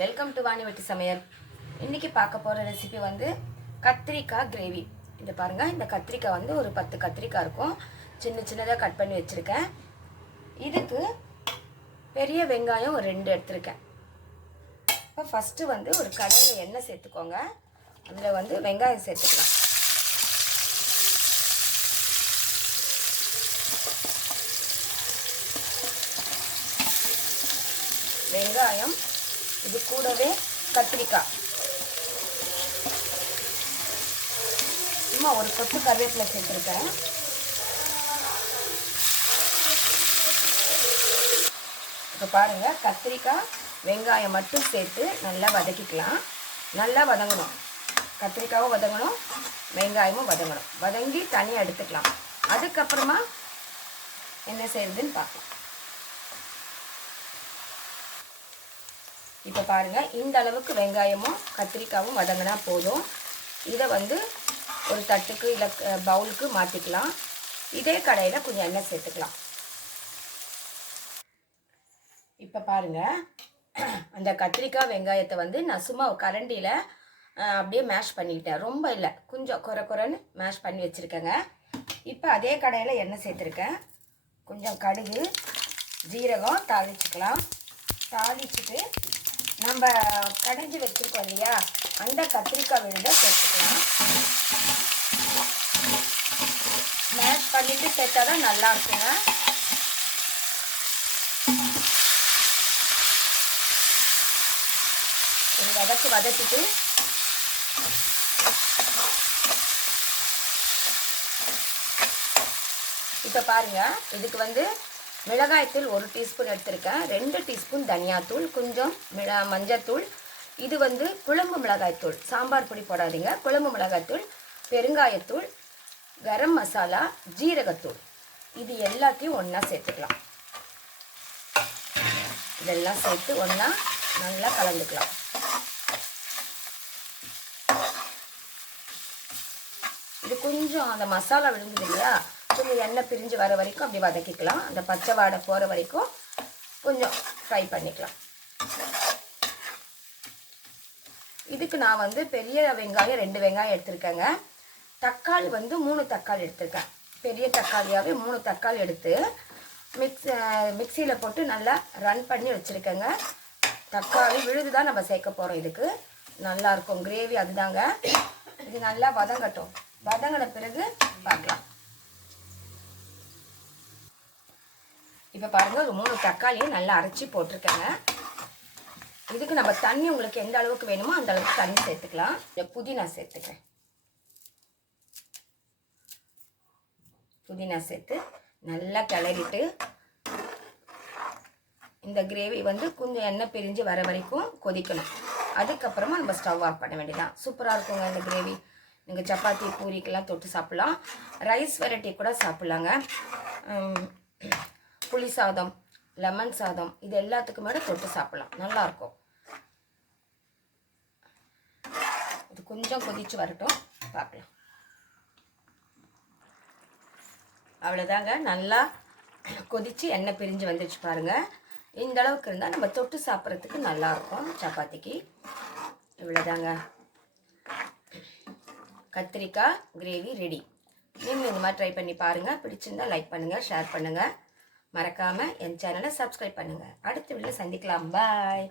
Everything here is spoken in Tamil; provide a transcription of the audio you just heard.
வெல்கம் டு வாணி வெட்டி சமையல் இன்றைக்கி பார்க்க போகிற ரெசிபி வந்து கத்திரிக்காய் கிரேவி இது பாருங்கள் இந்த கத்திரிக்காய் வந்து ஒரு பத்து கத்திரிக்காய் இருக்கும். சின்ன சின்னதாக கட் பண்ணி வச்சுருக்கேன். இதுக்கு பெரிய வெங்காயம் ஒரு ரெண்டு எடுத்திருக்கேன். இப்போ ஃபஸ்ட்டு வந்து ஒரு கடையில் எண்ணெய் சேர்த்துக்கோங்க. அதில் வந்து வெங்காயம் சேர்த்துக்கலாம். வெங்காயம் இது கூடவே கத்திரிக்காய். சும்மா ஒரு கொத்து கருவேப்பிலை சேர்த்துருக்கேன். இப்போ பாருங்கள் கத்திரிக்காய் வெங்காயம் மட்டும் சேர்த்து நல்லா வதக்கிக்கலாம். நல்லா வதங்கணும். கத்திரிக்காவும் வதங்கணும் வெங்காயமும் வதங்கணும். வதங்கி தனியாக எடுத்துக்கலாம். அதுக்கப்புறமா என்ன செய்யுதுன்னு பார்க்கலாம் இப்போ பாருங்கள் இந்த அளவுக்கு வெங்காயமும் கத்திரிக்காவும் வதங்கினா போதும். இதை வந்து ஒரு தட்டுக்கு இல்லை பவுலுக்கு மாற்றிக்கலாம் இதே கடையில் கொஞ்சம் எண்ணெய் சேர்த்துக்கலாம். இப்போ பாருங்கள் அந்த கத்திரிக்காய் வெங்காயத்தை வந்து நான் சும்மா கரண்டியில் அப்படியே மேஷ் பண்ணிக்கிட்டேன் ரொம்ப இல்லை கொஞ்சம் குறை குறைன்னு மேஷ் பண்ணி வச்சுருக்கேங்க. இப்போ அதே கடையில் எண்ணெய் சேர்த்துருக்கேன். கொஞ்சம் கடுகு ஜீரகம் தாளிச்சுக்கலாம். தாளிச்சுட்டு நம்ம கடைஞ்சி வச்சுருக்கோம் இல்லையா? அந்த கத்திரிக்காய் விழுதை சேர்த்துக்கலாம். மேஷ் பண்ணிவிட்டு சேர்த்தா தான் நல்லா இருக்குங்க. ஒரு வதக்கு வதக்கிட்டு இப்போ பாருங்க இதுக்கு வந்து மிளகாய்த்தூள் ஒரு டீஸ்பூன் எடுத்திருக்கேன். ரெண்டு டீஸ்பூன் தனியாத்தூள் கொஞ்சம் மிள மஞ்சத்தூள். இது வந்து குழம்பு மிளகாய்த்தூள். சாம்பார் பொடி போடாதீங்க. குழம்பு மிளகாய்த்தூள் பெருங்காயத்தூள் கரம் மசாலா ஜீரகத்தூள். இது எல்லாத்தையும் ஒன்றா சேர்த்துக்கலாம். இதெல்லாம் சேர்த்து ஒன்றா நல்லா கலந்துக்கலாம். இது கொஞ்சம் அந்த மசாலா விழுந்தது இல்லையா? கொஞ்சம் எண்ணெய் பிரிஞ்சு வர வரைக்கும் அப்படி வதக்கிக்கலாம். அந்த பச்சை வாடை போகிற வரைக்கும் கொஞ்சம் ஃப்ரை பண்ணிக்கலாம். இதுக்கு நான் வந்து பெரிய வெங்காயம் ரெண்டு வெங்காயம் எடுத்திருக்கேங்க. தக்காளி வந்து மூணு தக்காளி எடுத்திருக்கேன். பெரிய தக்காளியாகவே மூணு தக்காளி எடுத்து மிக்ஸ் மிக்சியில் போட்டு நல்லா ரன் பண்ணி வச்சுருக்கேங்க. தக்காளி விழுது தான் நம்ம சேர்க்க போகிறோம் இதுக்கு. நல்லாயிருக்கும் கிரேவி அதுதாங்க. இது நல்லா வதங்கட்டும். வதங்கின பிறகு பார்க்கலாம். இப்போ பாருங்கள் ஒரு மூணு தக்காளியும் நல்லா அரைச்சி போட்டிருக்கேங்க. இதுக்கு நம்ம தண்ணி உங்களுக்கு எந்த அளவுக்கு வேணுமோ அந்த அளவுக்கு தண்ணி சேர்த்துக்கலாம். இல்லை புதினா சேர்த்துக்கிறேன். புதினா சேர்த்து நல்லா கிளறிட்டு இந்த கிரேவி வந்து கொஞ்சம் எண்ணெய் பிரிஞ்சு வர வரைக்கும் கொதிக்கணும். அதுக்கப்புறமா நம்ம ஸ்டவ் ஆஃப் பண்ண வேண்டியதான் சூப்பராக இருக்குங்க இந்த கிரேவி. நீங்கள் சப்பாத்தி பூரிக்கெல்லாம் தொட்டு சாப்பிட்லாம். ரைஸ் வெரைட்டி கூட சாப்பிட்லாங்க. புளி சாதம் லெமன் சாதம் இது எல்லாத்துக்கு மேலே தொட்டு சாப்பிடலாம். நல்லாயிருக்கும் இது கொஞ்சம் கொதிச்சு வரட்டும். பார்க்கலாம். அவ்வளோதாங்க நல்லா கொதித்து எண்ணெய் பிரிஞ்சு வந்துடுச்சு பாருங்கள் இந்த அளவுக்கு இருந்தால் நம்ம தொட்டு சாப்பிட்றதுக்கு நல்லாயிருக்கும் சப்பாத்திக்கு. இவ்வளோதாங்க கத்திரிக்காய் கிரேவி ரெடி நீங்களும் இந்த மாதிரி ட்ரை பண்ணி பாருங்கள் பிடிச்சிருந்தா லைக் பண்ணுங்கள் ஷேர் பண்ணுங்கள் மறக்காமல் என் சேனலை சப்ஸ்கிரைப் பண்ணுங்கள் அடுத்த வீடியோ சந்திக்கலாம். பாய்